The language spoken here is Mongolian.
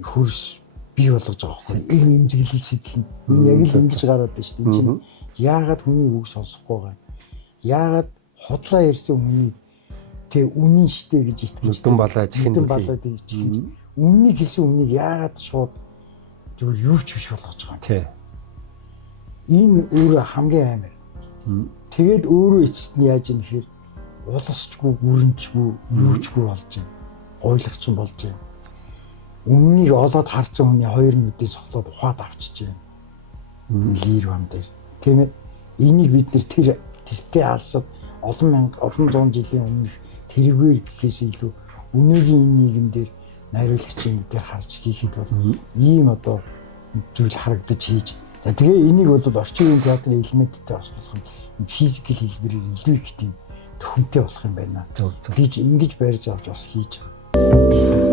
хөрс бий болгож байгаа байхгүй. Энэ эмзэглэл сэтэл нь яг л ингэж гараад байна шүү дээ. Энд чинь яагаад хүний үг сонсохгүй байгаа? Яагаад худлаа ярьсан хүний үнэн штэ гэж итгэж нүдэн балаа чихэнд гэж үннийг хэлсэн үнийг яагаад шууд зүгээр юу ч биш болгож байгаа юм. Тий. Энэ өөрөө хамгийн амар. Тэгээд өөрөө эцэст нь яаж юм гэхээр уласчгүй, гүрэнчгүй, юучгүй болж байна. Гойлгоч юм болж байна. Үннийг олоод харсан хүний хоёр нүдээс цоглоод ухаад авчиж байна. Лир бам дээр. Тийм ээ. Энийг бид нэр тэртээ алсад олон зуун жилийн өмнөх тэрвэр гэхээс илүү өнөөгийн энэ нийгэмдэр найруулагчийн дээр харж хийхэд бол ийм одоо зүйл харагдаж хийж. За тэгээ энийг бол орчин үеийн театрын элементтэй бас болох юм. Физикал хэлбэрээр илүү их тийм төхөмтэй болох юм байна. Гэж ингэж барьж авч бас хийж байгаа.